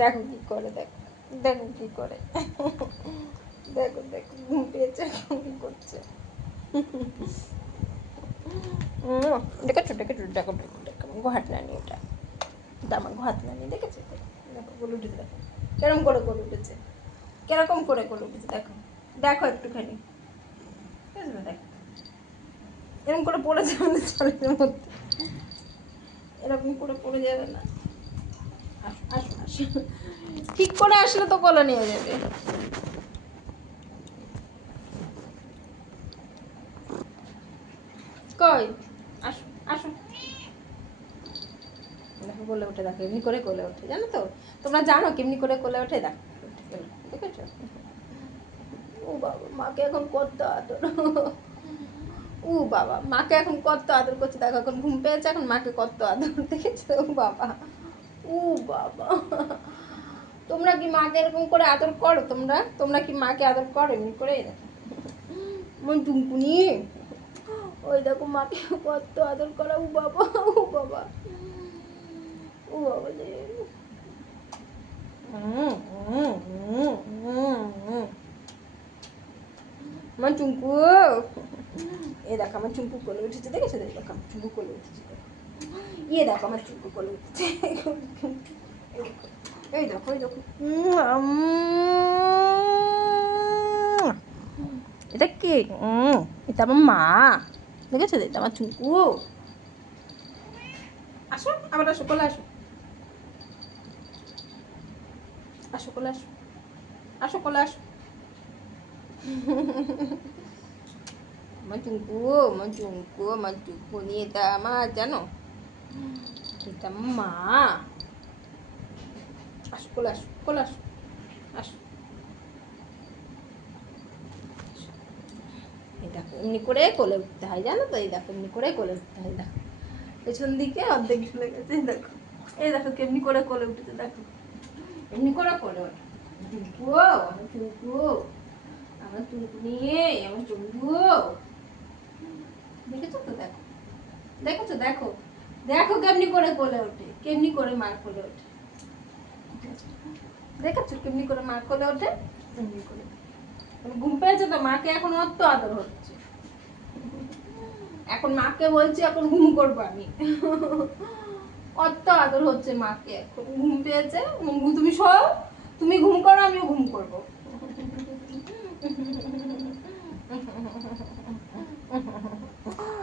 দেখো কি করে, দেখো দেখো কি করে, দেখো দেখো ঘুম পেয়েছে কি করছে। দেখেছো দেখেছো, দেখো দেখো দেখো ঘাট নানি, এটা আমার ঘাট নানি, দেখেছো? দেখো গোল উঠেছে, দেখো কেরম করে গোল উঠেছে, কিরকম করে গোল উঠেছে, দেখো দেখো একটুখানি, বুঝলে? দেখো এরকম করে পড়ে যাবে চালের মধ্যে, এরকম করে পড়ে যাবে না। আসো আসো, ঠিক করে আসলে তো কোলে নিয়ে যাবে। কই আসো আসো, দেখো কোলে উঠে, দেখো এমনি করে কোলে ওঠে, জানো তো? তোমরা জানো কেমনি করে কোলে ওঠে? দেখো দেখেছো? ও বাবা, মাকে এখন কত আদর, ও বাবা মাকে এখন কত আদর করছে, দেখো এখন ঘুম পেয়েছে, এখন মাকে কত আদর, দেখেছো? ও বাবা, ও বাবা, তোমরা কি মাকে এরকম করে আদর করো? তোমরা তোমরা কি মাকে আদর করো এমনি করে? মন টুনটুনি, ওই দেখো মাকে কত আদর করা, ও বাবা, ও বাবা, ও বাবা রে, আমার চুঙ্কু, এ দেখো আমার চুঙ্কু কোলে উঠেছে, দেখেছো? দেখো আমার চুঙ্কু কোলে উঠেছে, ইয়ে দেখো আমার চুঙ্কু কোলে উঠেছে, এই দেখো এই দেখো, এটা কি? এটা আমার মা, দেখেছো? এটা আমার চুঙ্কু। আসো আবার, আসো কোলে আসো, আসো কোলে আসো, আসো কোলে আসো, আমার চুঙ্কু, আমার চুঙ্কু, আমার চুঙ্কু নিয়ে, এটা আমার, জানো এটা আমার মা। আসো কোলে আসো, কোলে আসো, আসো। এই দেখো এমনি করে কোলে উঠতে হয়, জানো তো? এই দেখো এমনি করে কোলে উঠতে হয়, দেখো পেছন দিকে অর্ধেক ঝুলে গেছে, দেখো এই দেখো কেমনি করে কোলে উঠেছে, দেখো এমনি করে কোলে ওঠে। চুঙ্কু, আমার চুঙ্কু, আমার চুঙ্কু নিয়ে, আমার চুঙ্কু, দেখেছো তো? দেখো দেখেছো? দেখো দেখো কেমনি করে কোলে ওঠে, কেমনি করে মার কোলে ওঠে, দেখেছো কেমনি করে মার কোলে ওঠে? এমনি করে ঘুম পেয়েছে তো, মাকে এখন অত আদর হচ্ছে, এখন মাকে বলছি এখন ঘুম করবো আমি, অত আদর হচ্ছে মাকে, এখন ঘুম পেয়েছে, তুমি শোও, তুমি ঘুম করো, আমিও ঘুম করবো।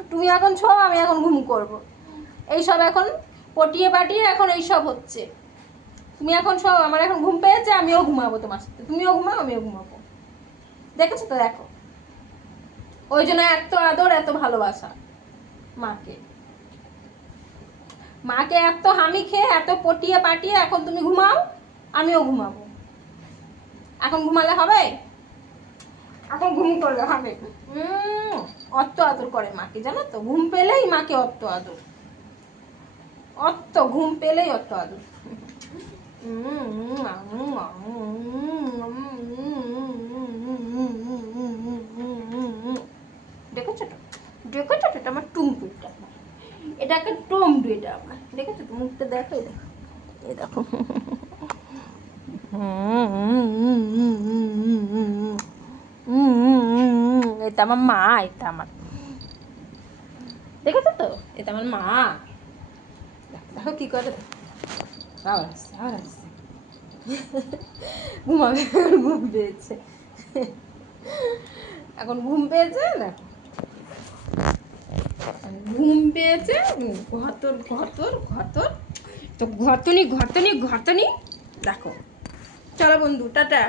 তুমি এখন শোও, আমি এখন ঘুম করবো, এইসব এখন পটিয়ে পাটিয়ে এখন এইসব হচ্ছে। তুমি এখন শোও, আমার এখন ঘুম পেয়েছে, আমিও ঘুমাবো তোমার সাথে, তুমিও ঘুমাও আমিও ঘুমাবো, দেখেছো তো? দেখো ওই জন্য এত আদর, এত ভালোবাসা মাকে, মাকে এত হামি খেয়ে, এত পটিয়ে পাটিয়ে এখন তুমি ঘুমাও, আমিও ঘুমাবো। এখন ঘুমালে হবে? এখন ঘুম করলে হবে? অত আদর করে মাকে, জানো তো? ঘুম পেলেই মাকে অত আদর, অত ঘুম পেলেই অত আদর। দেখেছো তো? দেখেছো তো? এটা আমার টুমটুটা, এটা একটা টমটু, এটা আমার, দেখেছো তো? মুখটা দেখো, দেখো এই দেখো, এটা আমার মা, এটা আমার, দেখেছো তো? এটা আমার মা, দেখো কি করে, আবার আসছে, আবার আসছে, ঘুমাবে, ঘুম পেয়েছে, এখন ঘুম পেয়েছে না, ঘুম পেয়েছে, ঘতর ঘতর ঘতর, তো ঘতনি ঘতনি ঘতনি, দেখো। চলো বন্ধু, টাটা।